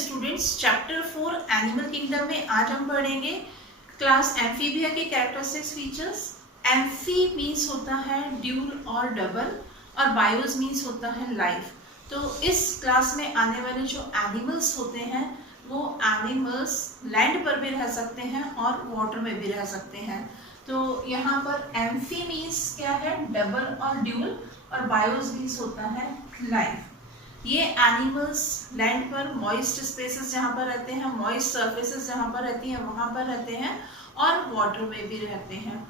Students, chapter 4 animal kingdom में आज हम पढ़ेंगे क्लास एम्फीबिया के कैरेक्टरिस्टिक्स फीचर्स। एम्फी मीन्स होता है ड्यूल और डबल, और बायोस मीन्स होता है लाइफ। तो इस क्लास में आने वाले जो एनिमल्स होते हैं वो एनिमल्स लैंड पर भी रह सकते हैं और वाटर में भी रह सकते हैं। तो यहाँ पर एम्फी मीन्स क्या है, डबल और ड्यूल, और बायोस मीन्स होता है लाइफ। ये एनिमल्स लैंड पर मॉइस्ट स्पेसेस जहाँ पर रहते हैं, मॉइस्ट सर्फेसेस जहाँ पर रहती हैं वहाँ पर रहते हैं, और वाटर में भी रहते हैं।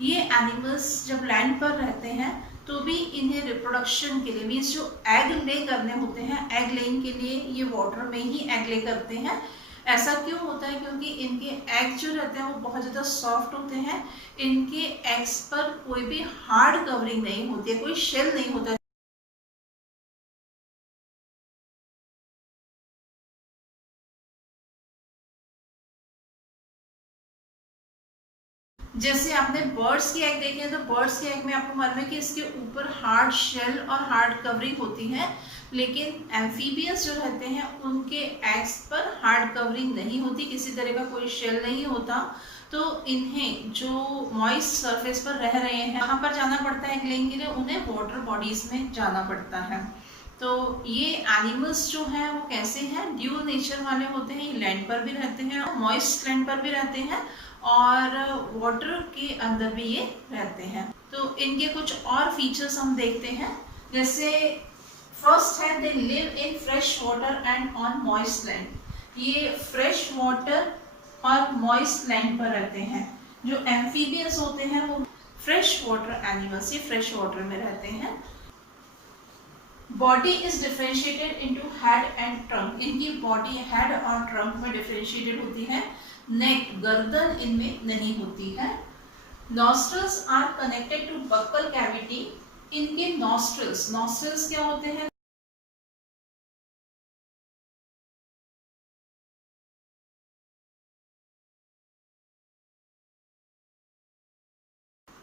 ये एनिमल्स जब लैंड पर रहते हैं तो भी इन्हें रिप्रोडक्शन के लिए मीन्स जो एग ले करने होते हैं, एग लेइंग के लिए ये वाटर में ही एग ले करते हैं। ऐसा क्यों होता है? क्योंकि इनके एग जो रहते हैं वो बहुत ज़्यादा सॉफ्ट होते हैं। इनके एग्स पर कोई भी हार्ड कवरिंग नहीं होती है, कोई शेल नहीं होता है। जैसे आपने बर्ड्स की एग देखी है तो बर्ड्स के एग में आपको मालूम है कि इसके ऊपर हार्ड शेल और हार्ड कवरिंग होती है, लेकिन एम्फीबियंस जो रहते हैं उनके एग्स पर हार्ड कवरिंग नहीं होती, किसी तरह का कोई शेल नहीं होता। तो इन्हें जो मॉइस्ट सरफेस पर रह रहे हैं वहाँ पर जाना पड़ता है एग लेने के लिए, उन्हें वाटर बॉडीज में जाना पड़ता है। तो ये एनिमल्स जो हैं वो कैसे हैं, ड्यूल नेचर वाले होते हैं। ये लैंड पर भी रहते हैं, मॉइस्ट लैंड पर भी रहते हैं, और वाटर के अंदर भी ये रहते हैं। तो इनके कुछ और फीचर्स हम देखते हैं। जैसे फर्स्ट है, they live in fresh water and on moist land. ये फ्रेश वाटर और मॉइस्ट लैंड पर रहते हैं। जो एम्फीबियंस होते हैं वो फ्रेश वाटर एनिमल्स, ये फ्रेश वाटर में रहते हैं। Body is differentiated into head and trunk. इनकी बॉडी हेड और ट्रंक में डिफरेंशिएटेड होती है। नेक, गर्दन इनमें नहीं होती है। Nostrils are connected to buccal cavity. इनके नॉस्ट्रल्स क्या होते हैं?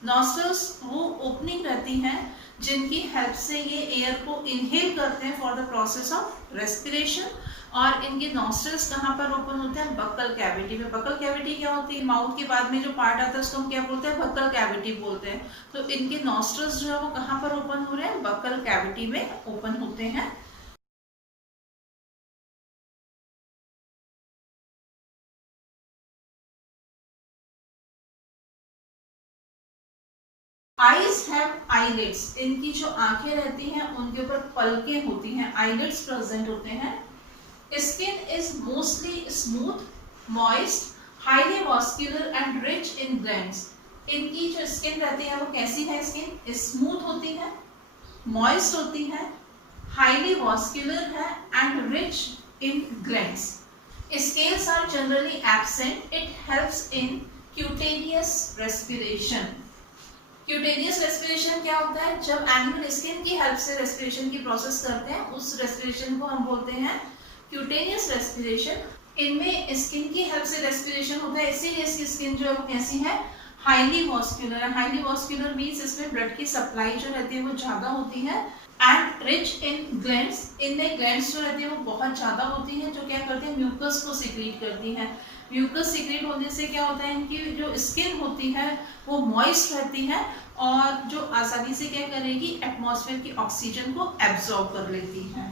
नॉस्ट्रल्स वो ओपनिंग रहती हैं जिनकी हेल्प से ये एयर को इनहेल करते हैं for the process of respiration. और इनके नॉस्ट्रल्स कहाँ पर ओपन होते हैं? बक्कल कैविटी में। बक्कल कैविटी क्या होती है? माउथ के बाद में जो पार्ट आता है उसको हम क्या बोलते हैं? बक्कल कैविटी बोलते हैं। तो इनके नॉस्ट्रल्स जो है वो कहाँ पर ओपन हो रहे हैं? बक्कल कैविटी में ओपन होते हैं। Eyes have eyelids. इनकी जो आंखें रहती हैं उनके ऊपर पलकें होती हैं, आईलिड्स प्रेजेंट होते हैं। Skin is mostly smooth, moist, highly vascular and rich in glands. इनकी जो स्किन रहती है वो कैसी है? स्किन स्मूथ होती है, मॉइस्ट होती है, हाईली वास्कुलर है and rich in glands. Scales are generally absent. It helps in cutaneous respiration. Cutaneous respiration क्या होता है? जब एनिमल स्किन की हेल्प से रेस्पिरेशन की प्रोसेस करते हैं उस रेस्पिरेशन को हम बोलते हैं क्यूटेनियस रेस्पिरेशन। इनमें स्किन की हेल्प से रेस्पिरेशन होता है, इसीलिए इसकी स्किन जो है वो कैसी है? हाईली वास्कुलर है। हाईली वास्कुलर मीन्स इसमें ब्लड की सप्लाई जो रहती है वो ज्यादा होती है। And rich in glands. इनमें ग्लैंड्स जो रहती है वो बहुत ज्यादा होती है, जो क्या करती है? म्यूकस को सीक्रेट करती है। म्यूकस सीक्रेट होने से क्या होता है? इनकी जो स्किन होती है वो मॉइस्ट रहती है और जो आसानी से क्या करेगी? एटमॉस्फेयर की ऑक्सीजन को एब्जॉर्ब कर लेती है।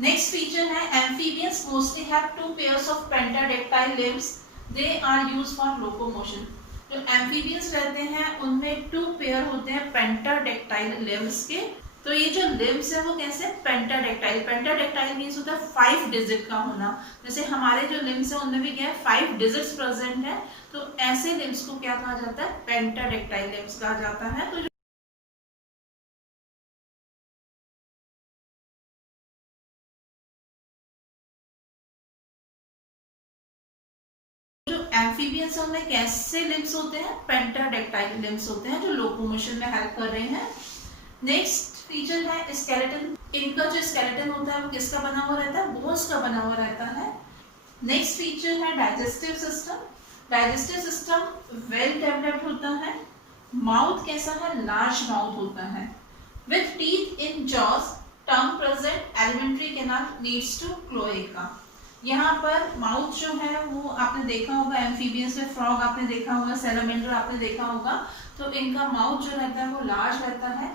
नेक्स्ट फीचर है, amphibians mostly have two pairs of pentadactyl limbs. They are used for locomotion. जो एम्फीबियंस रहते हैं उनमें 2 पेयर होते हैं पेंटाडेक्टाइल लिम्स के। तो ये जो लिम्स है वो कैसे? पेंटाडेक्टाइल। पेंटाडेक्टाइल मीन्स होता है 5 डिजिट का होना। जैसे हमारे जो लिम्स है उनमें भी क्या है? 5 डिजिट्स प्रेजेंट है। तो ऐसे लिम्स को क्या कहा जाता है? पेंटाडेक्टाइल लिम्स कहा जाता है। तो जो एम्फीबियंस है उनमें कैसे लिम्स होते हैं? पेंटाडेक्टाइल लिम्स होते हैं जो लोकोमोशन में हेल्प कर रहे हैं। नेक्स्ट फीचर है स्केलेटन। इनका जो स्केलेटन होता है वो किसका बना हुआ रहता है? बोन्स का बना हुआ रहता है। नेक्स्ट फीचर है digestive system. Digestive system well developed होता है। माउथ कैसा है? लार्ज माउथ होता है। With teeth in jaws, tongue present, alimentary canal leads to cloaca. यहाँ पर माउथ जो है वो आपने देखा होगा एम्फीबियंस में, फ्रॉग आपने देखा होगा, सैलमेंडर आपने देखा होगा, तो इनका माउथ जो रहता है वो लार्ज रहता है।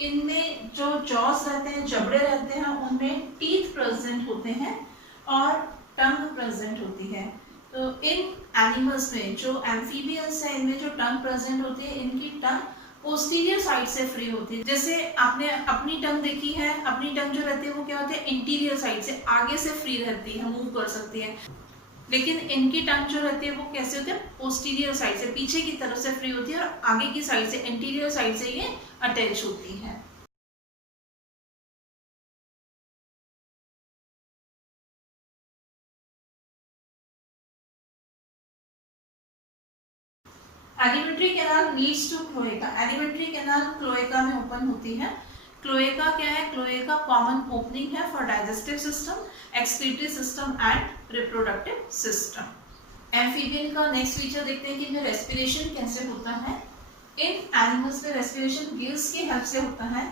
इनमें जो जॉस रहते हैं, जबड़े रहते हैं, उनमें टीथ प्रेजेंट होते हैं और टंग प्रेजेंट होती है। तो इन एनिमल्स में जो एम्फीबियंस है इनमें जो टंग प्रेजेंट होती है, इनकी टंग पोस्टीरियर साइड से फ्री होती है। जैसे आपने अपनी टंग देखी है, अपनी टंग जो रहती है वो क्या होती है, इंटीरियर साइड से आगे से फ्री रहती है, मूव कर सकती है। लेकिन इनकी टंग जो रहती है वो कैसे होती है, पोस्टीरियर साइड से, पीछे की तरफ से फ्री होती है और आगे की साइड से, इंटीरियर साइड से ये अटैच होती है। Alimentary canal leads to cloaca. Alimentary canal cloaca में ओपन होती है। क्लोएका क्या है, क्लोएका कॉमन ओपनिंग है for digestive system, excretory system and reproductive system. Amphibian का नेक्स्ट फीचर देखते हैं कि इनमें रेस्पिरेशन कैसे होता है। इन एनिमल्स में रेस्पिरेशन गिल्स की हेल्प से होता है,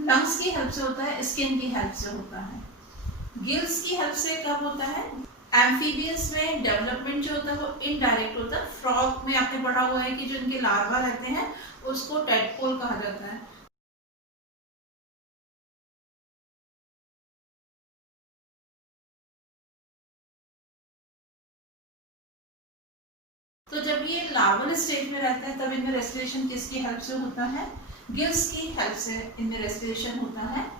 लंग्स की हेल्प से होता है, स्किन की हेल्प से होता है। गिल्स की हेल्प से कब होता है, एम्फीबियंस में डेवलपमेंट जो होता है वो इनडायरेक्ट होता है। फ्रॉग में आपने पढ़ा हुआ है कि जो इनके लार्वा रहते हैं उसको टेडपोल कहा जाता है। तो जब ये लार्वल स्टेज में रहता है तब इनमें रेस्पिरेशन किसकी हेल्प से होता है, गिल्स की हेल्प से इनमें रेस्पिरेशन होता है।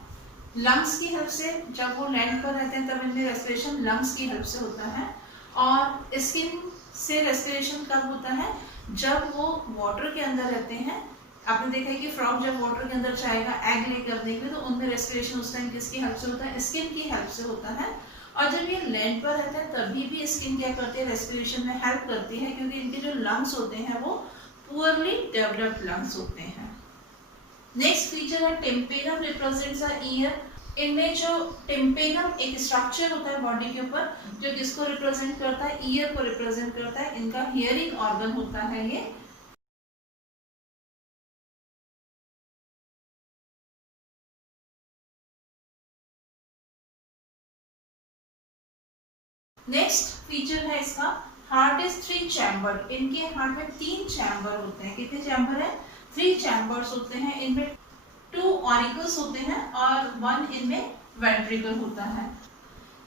लंग्स की हेल्प से, जब वो लैंड पर रहते हैं तब इनमें रेस्पिरेशन लंग्स की हेल्प से होता है। और स्किन से रेस्पिरेशन कब होता है, जब वो वाटर के अंदर रहते हैं। आपने देखा है कि फ्रॉग जब वाटर के अंदर जाएगा एग ले करने के लिए, तो उनमें रेस्पिरेशन उस टाइम किसकी हेल्प से होता है, स्किन की हेल्प से होता है। और जब ये लैंड पर रहते हैं तभी भी स्किन क्या करती है, रेस्पिरेशन में हेल्प करती है, क्योंकि इनके जो लंग्स होते हैं वो पुअरली डेवलप्ड लंग्स होते हैं। नेक्स्ट फीचर है टिम्पेनम रिप्रेजेंट्स द ईयर। इनमें जो टिम्पेनम एक स्ट्रक्चर होता है बॉडी के ऊपर जो किसको रिप्रेजेंट करता है, ईयर को रिप्रेजेंट करता है। इनका हियरिंग ऑर्गन होता है ये। नेक्स्ट फीचर है इसका, हार्ट इज 3 चैम्बर। इनके हार्ट में 3 चैम्बर होते हैं। कितने चैम्बर है, 3 चैम्बर्स होते हैं। इनमें 2 ऑरिकल्स होते हैं और 1 इनमें वेंट्रिकल होता है।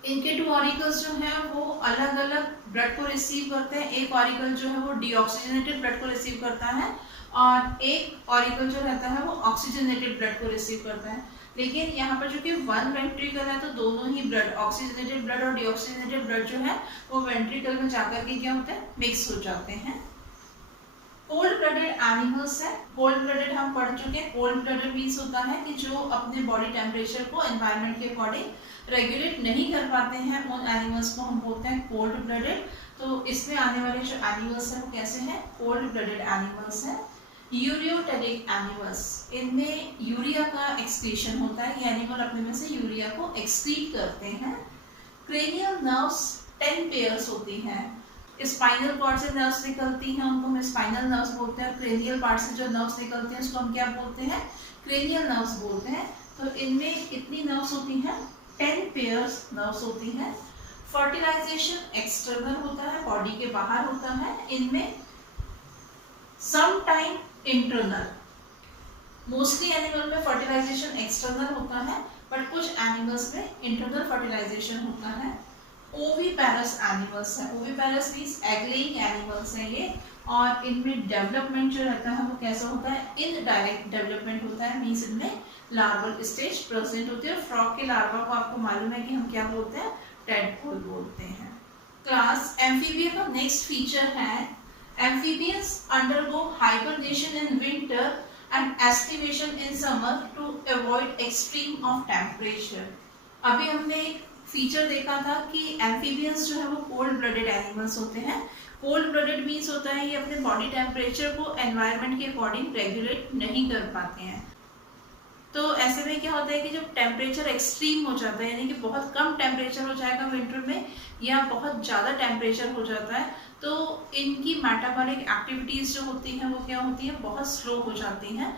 इनके 2 ऑरिकल्स जो हैं वो अलग अलग ब्लड को रिसीव करते हैं। एक ऑरिकल जो है वो डीऑक्सीजनेटेड ब्लड को रिसीव करता है और एक ऑरिकल जो रहता है वो ऑक्सीजनेटेड ब्लड को रिसीव करता है। लेकिन यहाँ पर जो कि 1 वेंट्रिकल है तो दोनों ही ब्लड, ऑक्सीजनेटेड ब्लड और डीऑक्सीजनेटेड ब्लड जो है वो वेंट्रिकल में जाकर के क्या होता है, मिक्स हो जाते हैं। कोल्ड ब्लडेड एनिमल्स है। कोल्ड ब्लडेड हम पढ़ चुके हैं। कोल्ड ब्लडेड मीन्स होता है कि जो अपने बॉडी टेम्परेचर को एनवायरनमेंट के अकॉर्डिंग रेगुलेट नहीं कर पाते हैं, उन एनिमल्स को हम बोलते हैं कोल्ड ब्लडेड। तो इसमें आने वाले जो एनिमल्स हैं वो कैसे हैं, कोल्ड ब्लडेड एनिमल्स हैं। यूरियोटेरिक एनिमल्स, इनमें यूरिया का एक्सक्रीशन होता है। ये एनिमल अपने में से यूरिया को एक्सक्रीट करते हैं। क्रेनियल नर्व्स 10 पेयर्स होती हैं। स्पाइनल कॉर्ड से नर्व्स निकलती हैं, उनको हम स्पाइनल नर्व्स बोलते हैं। क्रेनियल पार्ट से जो नर्व्स निकलते हैं उसको हम क्या बोलते हैं, क्रेनियल नर्व्स बोलते हैं। तो इनमें कितनी नर्व्स होती हैं, 10 पेयर्स नर्व्स होती हैं। फर्टिलाइजेशन एक्सटर्नल होता है, बॉडी के बाहर होता है। इनमें some time internal, mostly animal में फर्टिलाइजेशन एक्सटर्नल होता है, बट कुछ एनिमल्स में इंटरनल फर्टिलाइजेशन होता है। ओविपेरस एनिमल्स है। Oviparous means egg laying animals है ये, और इनमें डेवलपमेंट जो रहता है वो कैसा होता है, इनडायरेक्ट डेवलपमेंट होता है। मींस इनमें लार्वल स्टेज प्रेजेंट होती है। फ्रॉग के लार्वा को आपको मालूम है कि हम क्या बोलते हैं, टेडपोल बोलते हैं। क्लास एम्फीबिया का नेक्स्ट फीचर है, amphibians undergo hibernation in winter and estivation in summer to avoid extreme of temperature। अभी हमने एक फीचर देखा था कि एम्फीबियंस जो है वो कोल्ड ब्लडेड एनिमल्स होते हैं। कोल्ड ब्लडेड मीन्स होता है ये अपने बॉडी टेम्परेचर को एनवायरनमेंट के अकॉर्डिंग रेगुलेट नहीं कर पाते हैं। तो ऐसे में क्या होता है कि जब टेम्परेचर एक्सट्रीम हो जाता है, यानी कि बहुत कम टेम्परेचर हो जाएगा विंटर में या बहुत ज़्यादा टेम्परेचर हो जाता है, तो इनकी मेटाबॉलिक एक्टिविटीज़ जो होती हैं वो क्या होती हैं, बहुत स्लो हो जाती हैं।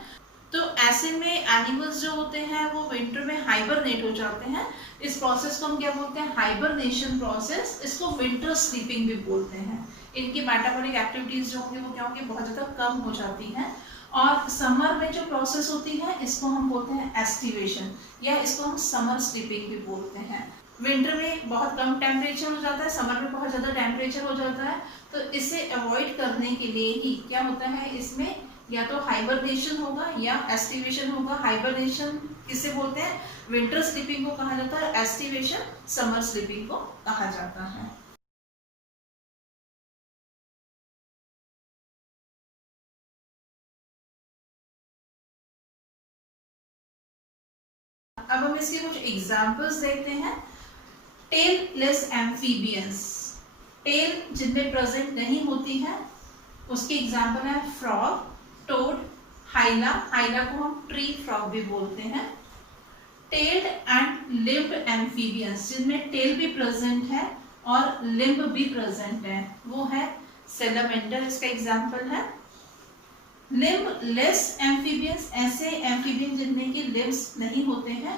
तो ऐसे में एनिमल्स जो होते हैं वो विंटर में हाइबरनेट हो जाते हैं। इस प्रोसेस को हम क्या बोलते हैं, हाइबरनेशन प्रोसेस। इसको विंटर स्लीपिंग भी बोलते हैं। इनकी मेटाबॉलिक एक्टिविटीज जो होंगी वो क्या होंगी, बहुत ज़्यादा कम हो जाती हैं। और समर में जो प्रोसेस होती है इसको हम बोलते हैं एस्टिवेशन, या इसको हम समर स्लीपिंग भी बोलते हैं। विंटर में बहुत कम टेम्परेचर हो जाता है, समर में बहुत ज़्यादा टेम्परेचर हो जाता है, तो इसे अवॉइड करने के लिए ही क्या होता है, इसमें या तो हाइबरनेशन होगा या एस्टिवेशन होगा। हाइबरनेशन किसे बोलते हैं, विंटर स्लीपिंग को कहा जाता है, एस्टिवेशन समर स्लीपिंग को कहा जाता है। अब हम इसके कुछ एग्जांपल्स देखते हैं। टेल-लेस एम्फीबियंस, टेल जिनमें प्रेजेंट नहीं होती है, उसके एग्जांपल है फ्रॉग, टोड, हाइला, हाइला को हम ट्री फ्रॉग भी बोलते हैं। टेल्ड एंड लिम्ब एम्फीबियंस, जिनमें टेल भी प्रेजेंट है और लिम्ब भी प्रेजेंट है, वो है सेलामेंडर, इसका एग्जांपल है। लिम्ब लेस एम्फीबियंस, ऐसे एम्फीबियन जिनमें की लिम्ब्स नहीं होते हैं,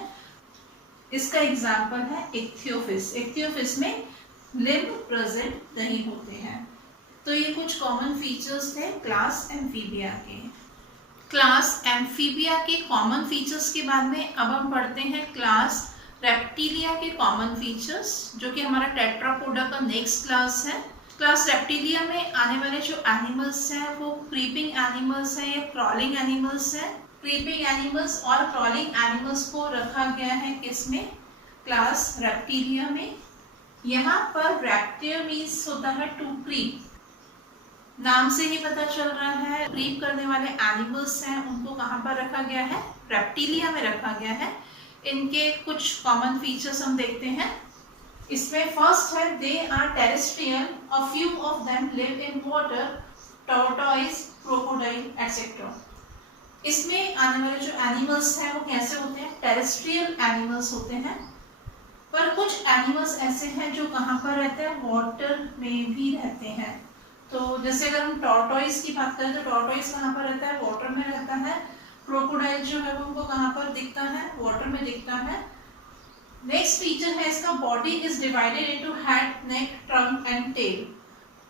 इसका एग्जांपल है इक्थियोफिस। इक्थियोफिस में लिम्ब प्रेजेंट नहीं होते हैं। तो ये कुछ कॉमन फीचर्स थे क्लास एम्फीबिया के। क्लास एम्फीबिया के कॉमन फीचर्स के बाद में अब हम पढ़ते हैं क्लास रेप्टिलिया के कॉमन फीचर्स, जो कि हमारा टेट्रापोडा का नेक्स्ट क्लास है। क्लास रेप्टिलिया में आने वाले जो एनिमल्स हैं वो क्रीपिंग एनिमल्स हैं या क्रॉलिंग एनिमल्स हैं। क्रीपिंग एनिमल्स और क्रॉलिंग एनिमल्स को रखा गया है किसमें, क्लास रेप्टिलिया में। यहाँ पर रेप्टिल मीन्स होता है टू क्रीप, नाम से ही पता चल रहा है क्रीप करने वाले एनिमल्स हैं उनको कहाँ पर रखा गया है, रेप्टिलिया में रखा गया है। इनके कुछ कॉमन फीचर्स हम देखते हैं। इसमें फर्स्ट है they are terrestrial, a few of them live in water, tortoise, crocodile etcetera. इसमें आने वाले जो एनिमल्स हैं वो कैसे होते हैं, टेरेस्ट्रियल एनिमल्स होते हैं। पर कुछ एनिमल्स ऐसे हैं जो कहाँ पर रहते हैं, वाटर में भी रहते हैं। तो जैसे अगर हम टॉर्टोइज की बात करें तो टॉर्टोइज कहाँ पर रहता है, वाटर में रहता है। क्रोकोडाइल जो है वो हमको कहाँ पर दिखता है, वाटर में दिखता है। नेक्स्ट फीचर है इसका, body is divided into head, neck, trunk and tail.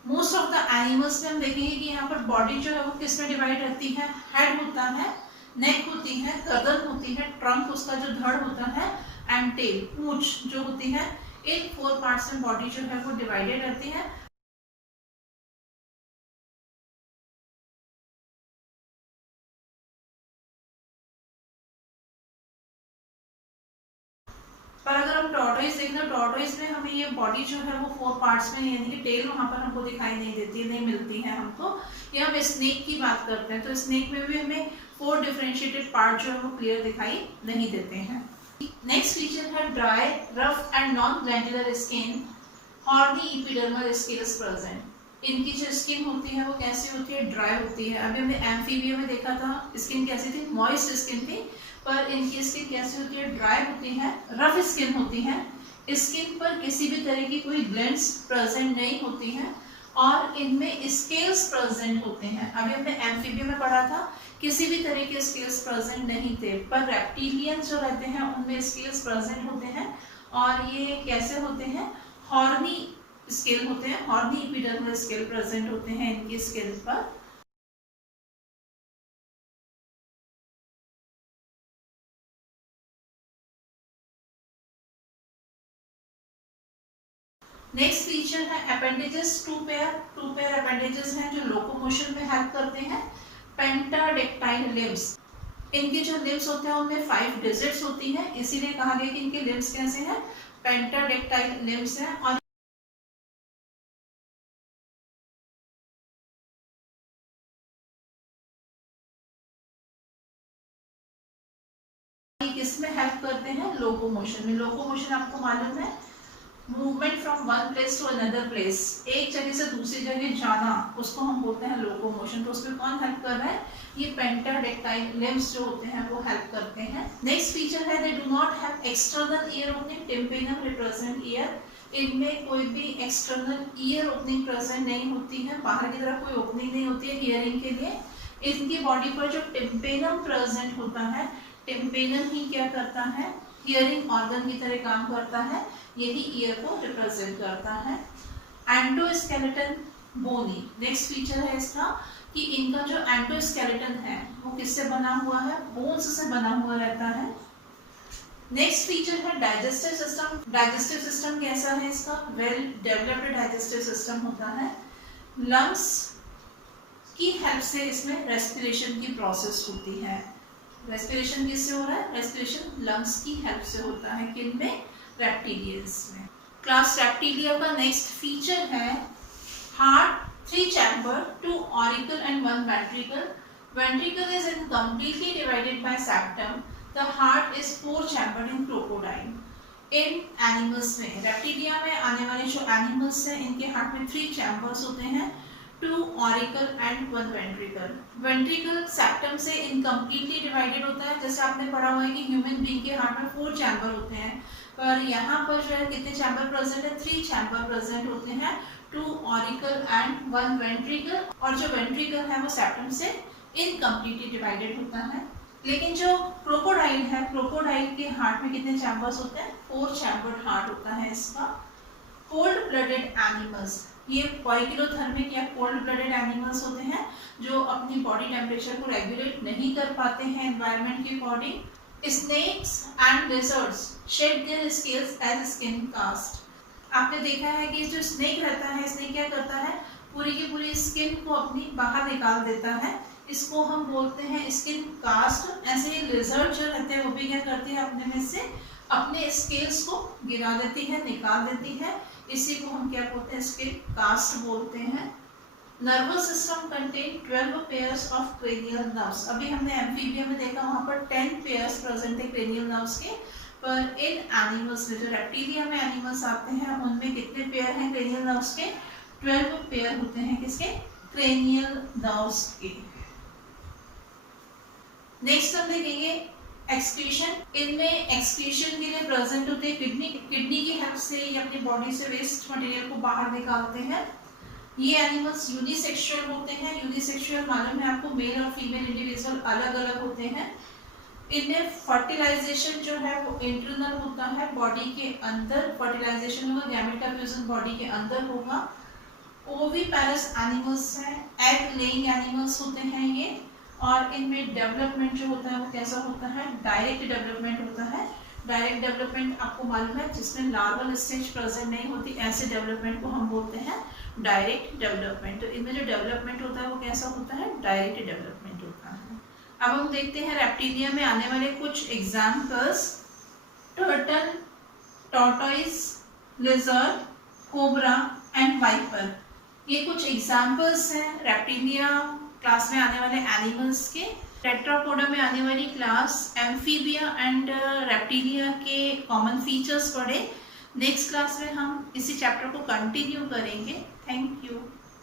Most of the animals में हम देखेंगे कि यहाँ पर बॉडी जो है वो किस में डिवाइड रहती है, हेड होता है, नेक होती है, गर्दन होती है, ट्रंक उसका जो धड़ होता है, एंड टेल पूंछ जो होती है। इन 4 पार्ट्स में बॉडी जो है वो डिवाइडेड रहती है। पर अगर हम टॉर्टोइज देखें तो टॉर्टोइज में हमें ये बॉडी जो है वो 4 पार्ट्स में, यानी कि टेल वहां पर हमको दिखाई नहीं देती, नहीं मिलती है हमको। या हम स्नेक की बात करते हैं तो स्नेक में भी हमें 4 डिफरेंशिएटेड पार्ट जो है वो क्लियर दिखाई नहीं देते हैं। नेक्स्ट फीचर है dry, rough and non glandular skin, horny epidermal skin is present. इनकी जो स्किन होती है वो कैसी होती है, ड्राई होती है। अभी हमने एम्फीबिया में देखा था स्किन कैसी थी, मॉइस्ट स्किन थी, पर इनकी स्किन कैसी होती है, ड्राई होती है, रफ स्किन होती है। स्किन पर किसी भी तरह की कोई ग्लैंड्स प्रेजेंट नहीं होती हैं और इनमें स्केल्स प्रेजेंट होते हैं। अभी हमने एम्फीबिया में पढ़ा था किसी भी तरह के स्केल्स प्रेजेंट नहीं थे, पर रेप्टिलियंस जो रहते हैं उनमें स्केल्स प्रेजेंट होते हैं। और ये कैसे होते हैं, हॉर्नी स्केल होते हैं, हॉर्नी एपिडर्मल स्केल प्रेजेंट होते हैं इनकी स्किन पर। नेक्स्ट फीचर है अपेंडेजेस, 2 पेयर अपेंडेजेस हैं जो लोकोमोशन में हेल्प करते हैं। पेंटाडेक्टाइल लिम्स, इनके जो लिम्स होते हैं उनमें 5 डिजिट्स होती हैं, इसीलिए कहा गया कि इनके लिम्स कैसे हैं, पेंटाडेक्टाइल लिम्स हैं। और किसमें हेल्प करते हैं, लोकोमोशन में। लोकोमोशन आपको मालूम है movement from one place to another place, एक जगह से दूसरी जगह जाना, उसको हम बोलते हैं लोकोमोशन। तो उसमें कौन हेल्प कर रहा है? ये पेंटाडेक्टाइल लिम्स जो होते हैं वो हेल्प करते हैं। नेक्स्ट फीचर है they do not have external ear opening, tympanum represent year. इनमें कोई भी एक्सटर्नल ईयर ओपनिंग प्रेजेंट नहीं होती है, बाहर की तरफ कोई ओपनिंग नहीं होती है हियरिंग के लिए। इनकी बॉडी पर जो टिम्पेनम प्रेजेंट होता है, टिम्पेनम ही क्या करता है? हियरिंग ऑर्गन की तरह काम करता है, यही ईयर को रिप्रेजेंट करता है। एंडोस्केलेटन बोनी, नेक्स्ट फीचर है इसका कि इनका जो एंडोस्केलेटन है वो किससे बना हुआ है? बोन्स से बना हुआ रहता है। नेक्स्ट फीचर है डाइजेस्टिव सिस्टम। डाइजेस्टिव सिस्टम कैसा है इसका? वेल डेवलप्ड डाइजेस्टिव सिस्टम होता है। लंग्स की हेल्प से इसमें रेस्पिरेशन की प्रोसेस होती है। रेस्पिरेशन किससे हो रहा है? रेस्पिरेशन लंग्स की हेल्प से होता है। किन में? रेप्टिलियंस में। क्लास रेप्टिलिया का नेक्स्ट फीचर है heart, 3 chamber, 2 auricle and 1 ventricle. Ventricle is completely divided by septum. The heart is 4 chambered in crocodile. In animals में, रेप्टिलिया में आने वाले जो एनिमल्स हैं इनके हार्ट में 3 चैम्बर्स होते हैं, 2 auricle and 1 ventricle. Ventricle septum से इनकम्प्लीटली डिवाइडेड होता है। जैसे आपने पढ़ा हुआ है कि ह्यूमन बीइंग के हार्ट में 4 चैम्बर होते हैं, पर यहाँ पर जो है कितने चैम्बर प्रेजेंट है? 3 चैम्बर प्रेजेंट होते हैं, 2 ऑरिकल एंड 1 वेंट्रिकल। और जो वेंट्रिकल है वो सेप्टम से इनकम्प्लीटली डिवाइडेड होता है। लेकिन जो क्रोकोडाइल है, क्रोकोडाइल के हार्ट में कितने चैम्बर्स होते हैं? 4 चैम्बर्ड हार्ट होता है इसका। कोल्ड ब्लडेड एनिमल्स, ये पॉइकिलोथर्मिक या कोल्ड ब्लडेड एनिमल्स होते हैं जो अपनी बॉडी टेम्परेचर को रेगुलेट नहीं कर पाते हैं एनवायरनमेंट के according. Snakes and lizards shed their scales as skin cast. आपने देखा है कि जो स्नेक रहता है, स्नेक क्या करता है? पूरी की पूरी स्किन को अपनी बाहर निकाल देता है, इसको हम बोलते हैं स्किन कास्ट। ऐसे ही लिजर्ड जो रहते हैं वो भी क्या करते हैं? अपने में से अपने स्केल्स को गिरा देती है, निकाल देती है, इसी को हम क्या बोलते हैं? स्किन कास्ट बोलते हैं। Nervous system contain 12 pairs of cranial nerves. अभी हमने एम्फीबिया में देखा, वहां पर 10 पेयर्स प्रेजेंट थे क्रेनियल नर्व्स के, पर इन एनिमल्स में, जो रेप्टिलिया में एनिमल्स आते हैं, उनमें कितने पेयर हैं क्रेनियल नर्व्स के? 12 पेयर होते हैं। किसके? क्रेनियल नर्व्स के। नेक्स्ट हम देखेंगे एक्सक्रीशन। इनमें एक्सक्रीशन के लिए प्रेजेंट होते हैं किडनी की हेल्प से ये अपनी बॉडी से वेस्ट मटेरियल को बाहर निकालते हैं। ये एनिमल्स यूनिसेक्सुअल होते हैं। यूनिसेक्सुअल मालूम है आपको, मेल और फीमेल इंडिविजुअल अलग अलग होते हैं। इनमें फर्टिलाइजेशन जो है वो इंटरनल होता है, बॉडी के अंदर फर्टिलाइजेशन होगा, गैमेटा फ्यूजन बॉडी के अंदर होगा। ओविपेरस एनिमल्स हैं, एग लेइंग एनिमल्स होते हैं ये। और इनमें डेवलपमेंट जो होता है वो कैसा होता है? डायरेक्ट डेवलपमेंट होता है। डायरेक्ट डेवलपमेंट आपको मालूम है जिसमें लार्वल स्टेज प्रेजेंट नहीं होती, ऐसे डेवलपमेंट को हम बोलते हैं डायरेक्ट डेवलपमेंट। तो इनमें जो डेवलपमेंट होता है वो कैसा होता है? डायरेक्ट डेवलपमेंट होता है। अब हम देखते हैं रेप्टिलिया में आने वाले कुछ examples. Turtle, tortoise, lizard, cobra and viper, ये कुछ एग्जाम्पल्स हैं रेप्टिलिया क्लास में आने वाले एनिमल्स के। टेट्रापोडा में आने वाली क्लास एम्फीबिया एंड रेप्टिलिया के कॉमन फीचर्स पढ़े। नेक्स्ट क्लास में हम इसी चैप्टर को कंटिन्यू करेंगे। Thank you.